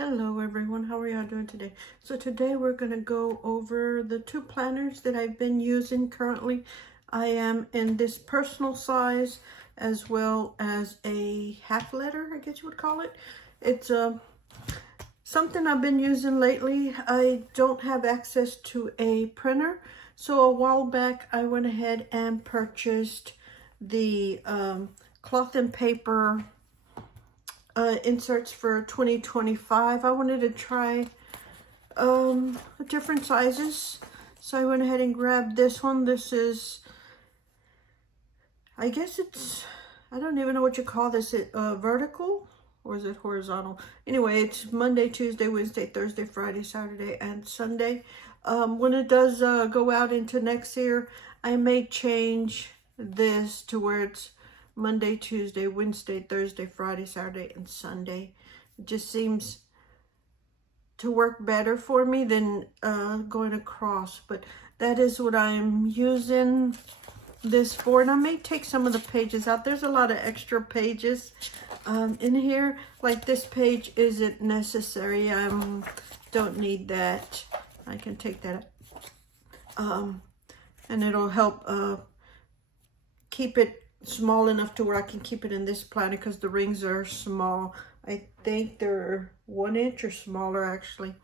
Hello everyone, how are y'all doing today? So today we're going to go over the two planners that I've been using currently. I am in this personal size as well as a half letter, I guess you would call it. It's something I've been using lately. I don't have access to a printer, so a while back I went ahead and purchased the cloth and paper inserts for 2025. I wanted to try different sizes, so I went ahead and grabbed this one. This is, I guess it's, I don't even know what you call this. It vertical or is it horizontal? Anyway, it's Monday, Tuesday, Wednesday, Thursday, Friday, Saturday, and Sunday. When it does go out into next year, I may change this to where it's Monday, Tuesday, Wednesday, Thursday, Friday, Saturday, and Sunday. It just seems to work better for me than going across. But that is what I'm using this for. And I may take some of the pages out. There's a lot of extra pages in here. Like this page isn't necessary. I don't need that. I can take that and it'll help keep it small enough to where I can keep it in this planner because the rings are small. I think they're 1 inch or smaller actually.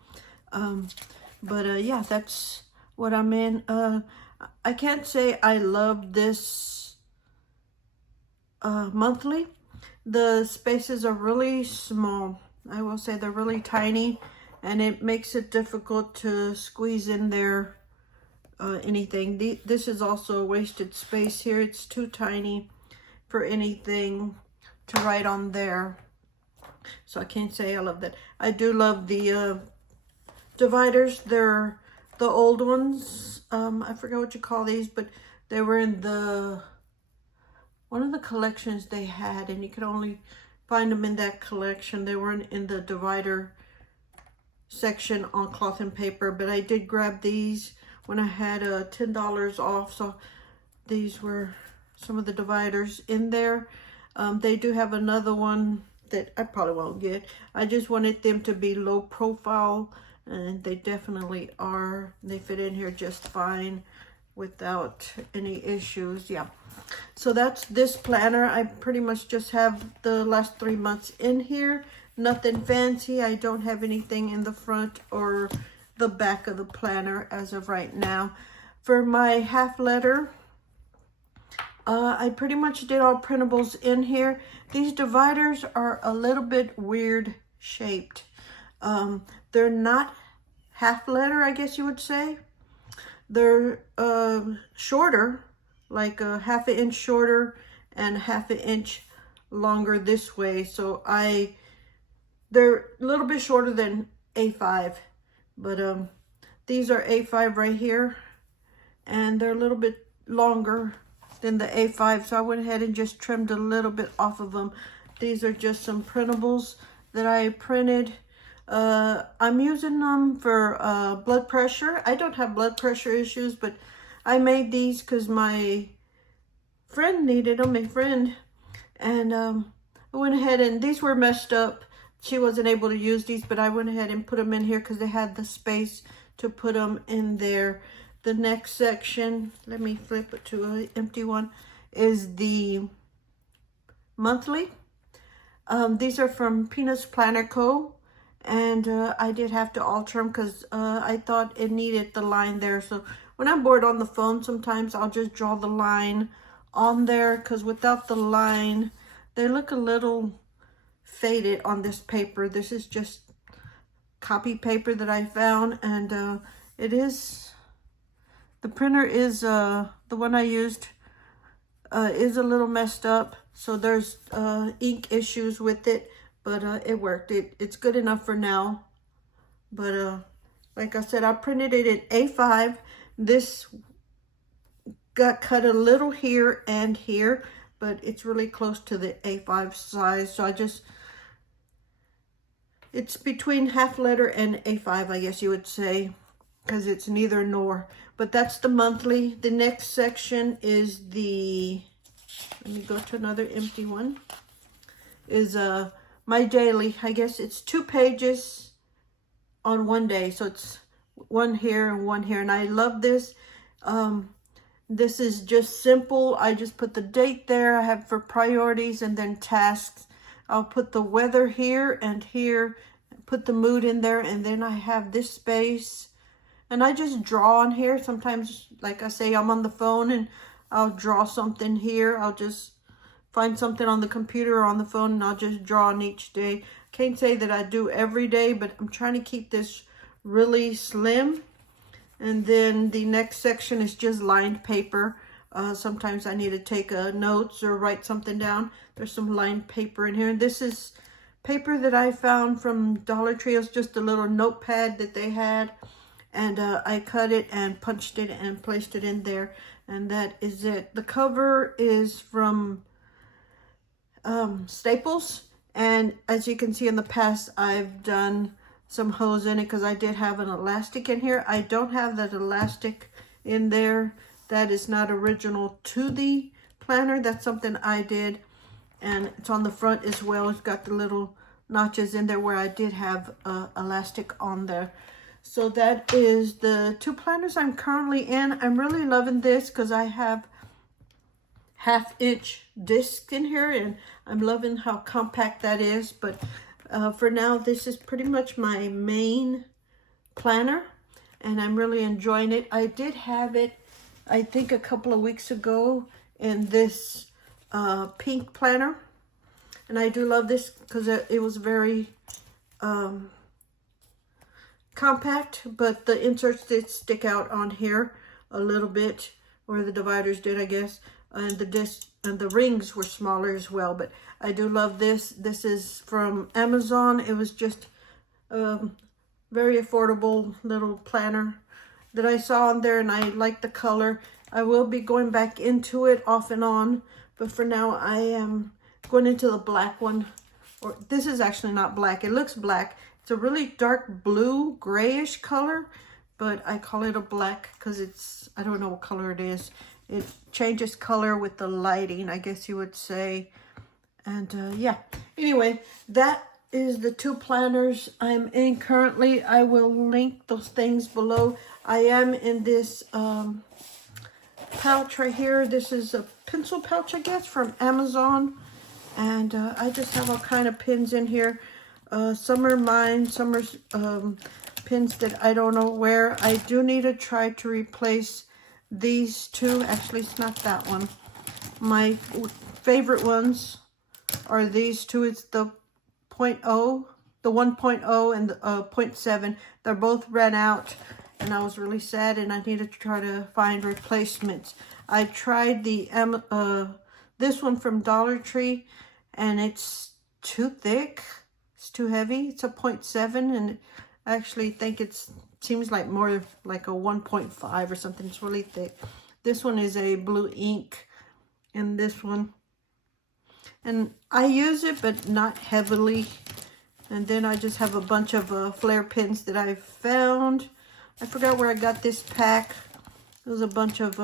Yeah, that's what I'm in. I can't say I love this monthly. The spaces are really small. I will say they're really tiny, and it makes it difficult to squeeze in there anything. This is also a wasted space here. It's too tiny for anything to write on there. So I can't say I love that. I do love the dividers. They're the old ones. I forgot what you call these, but they were in one of the collections they had, and you could only find them in that collection. They weren't in the divider section on cloth and paper, but I did grab these when I had $10 off. So these were some of the dividers in there. They do have another one that I probably won't get. I just wanted them to be low profile, and they definitely are. They fit in here just fine without any issues. Yeah, so that's this planner. I pretty much just have the last 3 months in here. Nothing fancy. I don't have anything in the front or the back of the planner as of right now. For my half letter, I pretty much did all printables in here. These dividers are a little bit weird shaped. They're not half letter, I guess you would say. They're shorter, like a ½ inch shorter and ½ inch longer this way. So they're a little bit shorter than A5, but these are A5 right here, and they're a little bit longer than the A5, so I went ahead and just trimmed a little bit off of them. These are just some printables that I printed. I'm using them for blood pressure. I don't have blood pressure issues, but I made these because my friend needed them, and I went ahead and these were messed up. She wasn't able to use these, but I went ahead and put them in here because they had the space to put them in there. The next section, let me flip it to an empty one, is the monthly. These are from Peanuts Planner Co. And I did have to alter them because I thought it needed the line there. So when I'm bored on the phone, sometimes I'll just draw the line on there, because without the line, they look a little faded on this paper. This is just copy paper that I found, and the printer is, the one I used is a little messed up. So there's ink issues with it, but it worked. It's good enough for now. But like I said, I printed it in A5. This got cut a little here and here, but it's really close to the A5 size. So it's between half letter and A5, I guess you would say, because it's neither nor. But that's the monthly. The next section is let me go to another empty one, is my daily. I guess it's 2 pages on one day. So it's one here and one here. And I love this. This is just simple. I just put the date there. I have for priorities and then tasks. I'll put the weather here and here, put the mood in there, and then I have this space. And I just draw on here. Sometimes, like I say, I'm on the phone and I'll draw something here. I'll just find something on the computer or on the phone and I'll just draw on each day. Can't say that I do every day, but I'm trying to keep this really slim. And then the next section is just lined paper. Sometimes I need to take notes or write something down. There's some lined paper in here. And this is paper that I found from Dollar Tree. It's just a little notepad that they had. And I cut it and punched it and placed it in there. And that is it. The cover is from Staples. And as you can see in the past, I've done some hose in it because I did have an elastic in here. I don't have that elastic in there. That is not original to the planner. That's something I did, and it's on the front as well. It's got the little notches in there where I did have elastic on there. So that is the 2 planners I'm currently in. I'm really loving this because I have 1/2-inch disc in here, and I'm loving how compact that is. But for now, this is pretty much my main planner, and I'm really enjoying it. I did have it, I think, a couple of weeks ago in this pink planner, and I do love this because it was very compact, but the inserts did stick out on here a little bit, or the dividers did, I guess, and the disc and the rings were smaller as well. But I do love this. This is from Amazon. It was just very affordable little planner that I saw on there, and I like the color. I will be going back into it off and on, but for now I am going into the black one. Or this is actually not black. It looks black. It's a really dark blue grayish color, but I call it a black because it's, I don't know what color it is. It changes color with the lighting, I guess you would say. And yeah, anyway, that is the 2 planners I'm in currently. I will link those things below. I am in this pouch right here. This is a pencil pouch, I guess, from Amazon. And I just have all kind of pins in here. Some are mine, some are pins that I don't know where. I do need to try to replace these 2. Actually, it's not that one. My favorite ones are these 2. It's the 0.0, the 1.0 and the 0.7. They're both ran out, and I was really sad, and I needed to try to find replacements. I tried the this one from Dollar Tree, and it's too thick. It's too heavy. It's a 0.7, and I actually think it seems like more like a 1.5 or something. It's really thick. This one is a blue ink, and this one. And I use it, but not heavily. And then I just have a bunch of flare pins that I found. I forgot where I got this pack. There's a bunch of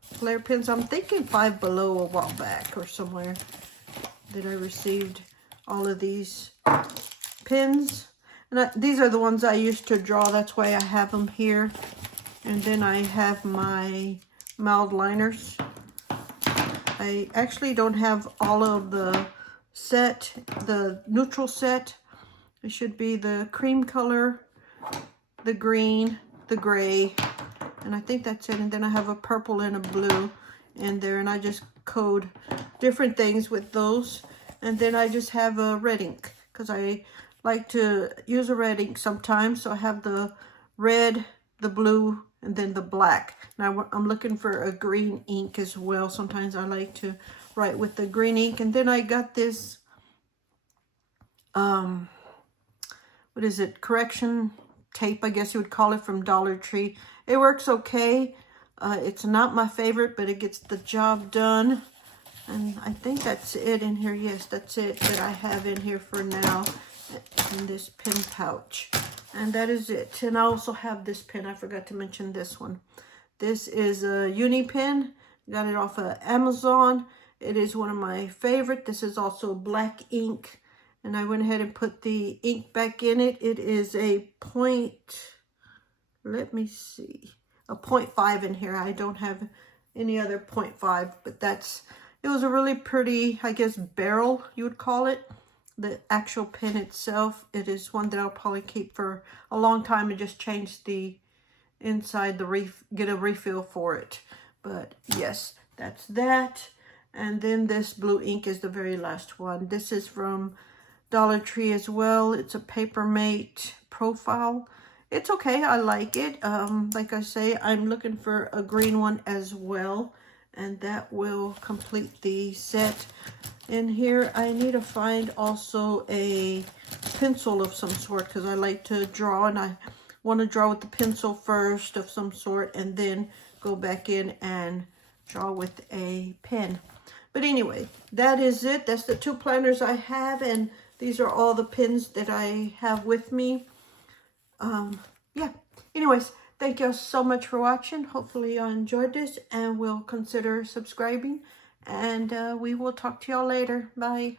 flare pins. I'm thinking Five Below a while back or somewhere that I received all of these pins. And these are the ones I used to draw. That's why I have them here. And then I have my mild liners. I actually don't have all of the set, the neutral set. It should be the cream color, the green, the gray, and I think that's it. And then I have a purple and a blue in there, and I just code different things with those. And then I just have a red ink because I like to use a red ink sometimes. So I have the red, the blue, and then the black. Now I'm looking for a green ink as well. Sometimes I like to write with the green ink. And then I got this, what is it? Correction tape, I guess you would call it, from Dollar Tree. It works okay. It's not my favorite, but it gets the job done. And I think that's it in here. Yes, that's it that I have in here for now in this pin pouch. And that is it. And I also have this pen. I forgot to mention this one. This is a uni pen. Got it off of Amazon. It is one of my favorite. This is also black ink. And I went ahead and put the ink back in it. It is a let me see, a 0.5 in here. I don't have any other 0.5, but it was a really pretty, I guess, barrel, you would call it. The actual pen itself, it is one that I'll probably keep for a long time and just change the inside, get a refill for it. But yes, that's that. And then this blue ink is the very last one. This is from Dollar Tree as well. It's a Papermate profile. It's okay, I like it. Like I say, I'm looking for a green one as well, and that will complete the set. In here, I need to find also a pencil of some sort, because I like to draw, and I want to draw with the pencil first of some sort, and then go back in and draw with a pen. But anyway, that is it. That's the 2 planners I have, and these are all the pens that I have with me. Yeah. Anyways, thank you all so much for watching. Hopefully you enjoyed this and will consider subscribing. And we will talk to y'all later. Bye.